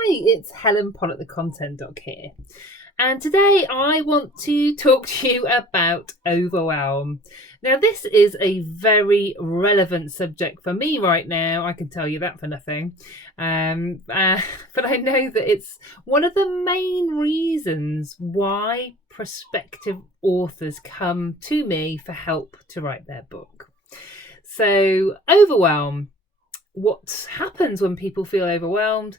Hi, it's Helen Pollock, the Content Doc here. And today I want to talk to you about Overwhelm. Now, this is a very relevant subject for me right now. I can tell you that for nothing. But I know that it's one of the main reasons why prospective authors come to me for help to write their book. So, overwhelm. What happens when people feel overwhelmed?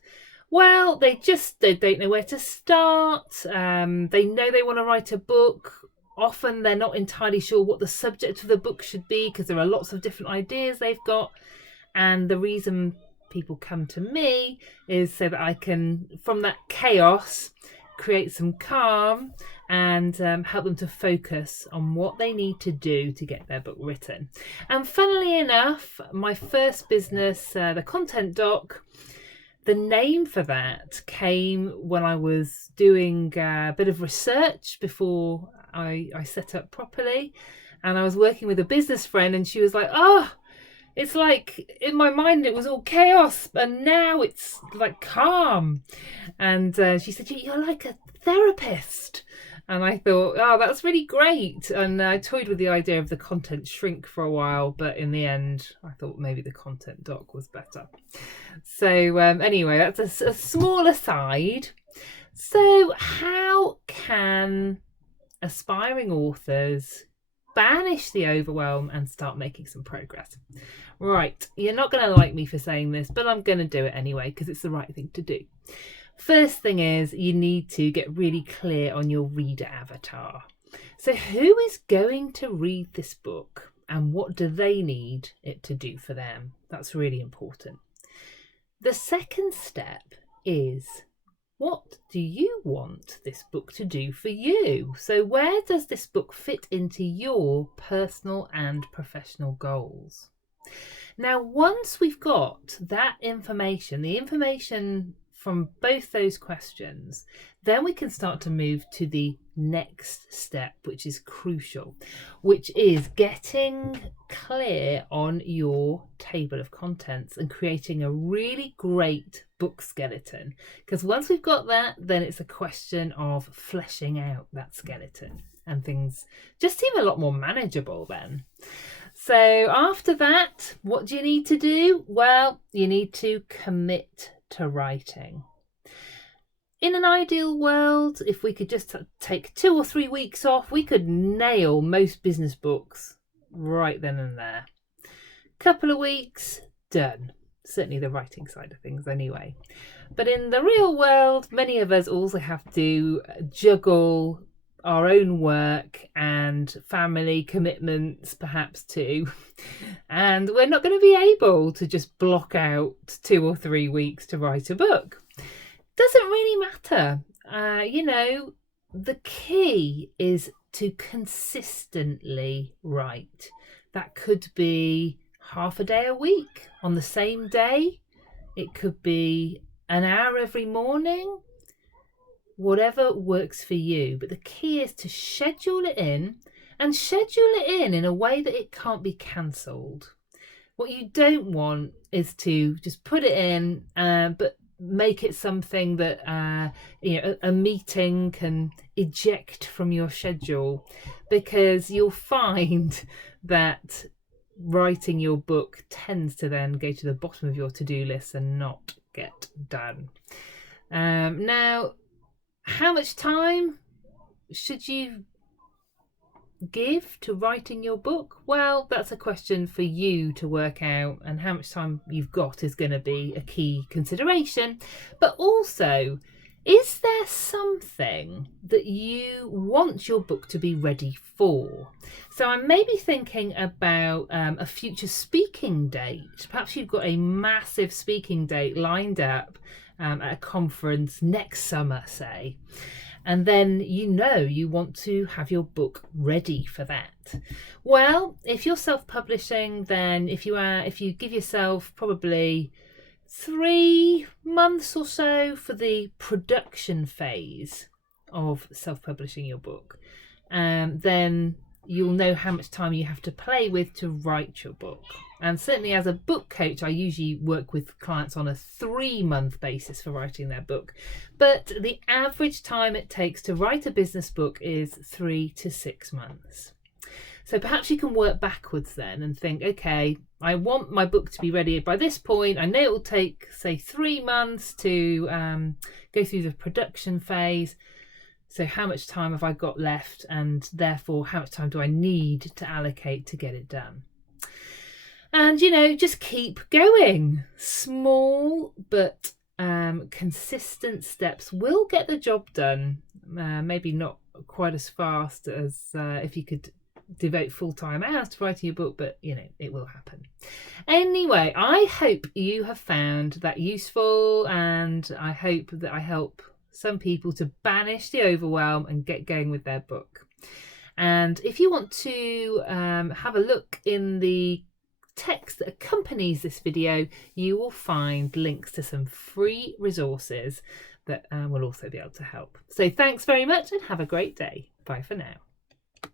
Well, they don't know where to start. They know they want to write a book. Often they're not entirely sure what the subject of the book should be because there are lots of different ideas they've got. And the reason people come to me is so that I can, from that chaos, create some calm and help them to focus on what they need to do to get their book written. And funnily enough, my first business, the Content Doc, the name for that came when I was doing a bit of research before I set up properly. And I was working with a business friend and she was like, oh, it's like in my mind it was all chaos and now it's like calm. And she said, you're like a therapist. And I thought, oh, that's really great. And I toyed with the idea of the content shrink for a while, but in the end, I thought maybe the Content Doc was better. So anyway, that's a small aside. So how can aspiring authors banish the overwhelm and start making some progress? Right, you're not going to like me for saying this, but I'm going to do it anyway because it's the right thing to do. First thing is you need to get really clear on your reader avatar. So who is going to read this book and what do they need it to do for them? That's really important. The second step is, what do you want this book to do for you? So where does this book fit into your personal and professional goals? Now, once we've got that information, the information from both those questions, then we can start to move to the next step, which is crucial, which is getting clear on your table of contents and creating a really great book skeleton. Because once we've got that, then it's a question of fleshing out that skeleton and things just seem a lot more manageable then. So after that, what do you need to do? Well, you need to commit to writing. In an ideal world, if we could just take 2 or 3 weeks off, we could nail most business books right then and there. Couple of weeks, done. Certainly the writing side of things anyway. But in the real world, many of us also have to juggle our own work and family commitments perhaps too, and we're not going to be able to just block out 2 or 3 weeks to write a book. Doesn't really matter. The key is to consistently write. That could be half a day a week on the same day. It could be an hour every morning. Whatever works for you. But the key is to schedule it in and schedule it in a way that it can't be cancelled. What you don't want is to just put it in, but make it something that a meeting can eject from your schedule, because you'll find that writing your book tends to then go to the bottom of your to-do list and not get done. Now, how much time should you give to writing your book? Well, that's a question for you to work out, and how much time you've got is going to be a key consideration. But also, is there something that you want your book to be ready for? So I'm maybe thinking about a future speaking date. Perhaps you've got a massive speaking date lined up at a conference next summer, say. And then you want to have your book ready for that. Well, if you're self-publishing, then if you give yourself probably 3 months or so for the production phase of self-publishing your book, then you'll know how much time you have to play with to write your book. And certainly as a book coach, I usually work with clients on a 3-month basis for writing their book. But the average time it takes to write a business book is 3 to 6 months. So perhaps you can work backwards then and think, okay, I want my book to be ready by this point. I know it will take, say, 3 months to go through the production phase. So how much time have I got left, and therefore how much time do I need to allocate to get it done? And, just keep going. Small but consistent steps will get the job done. Maybe not quite as fast as if you could devote full-time hours to writing your book, but it will happen. Anyway, I hope you have found that useful, and I hope that I help some people to banish the overwhelm and get going with their book. And if you want to have a look in the text that accompanies this video, you will find links to some free resources that will also be able to help. So thanks very much and have a great day. Bye for now.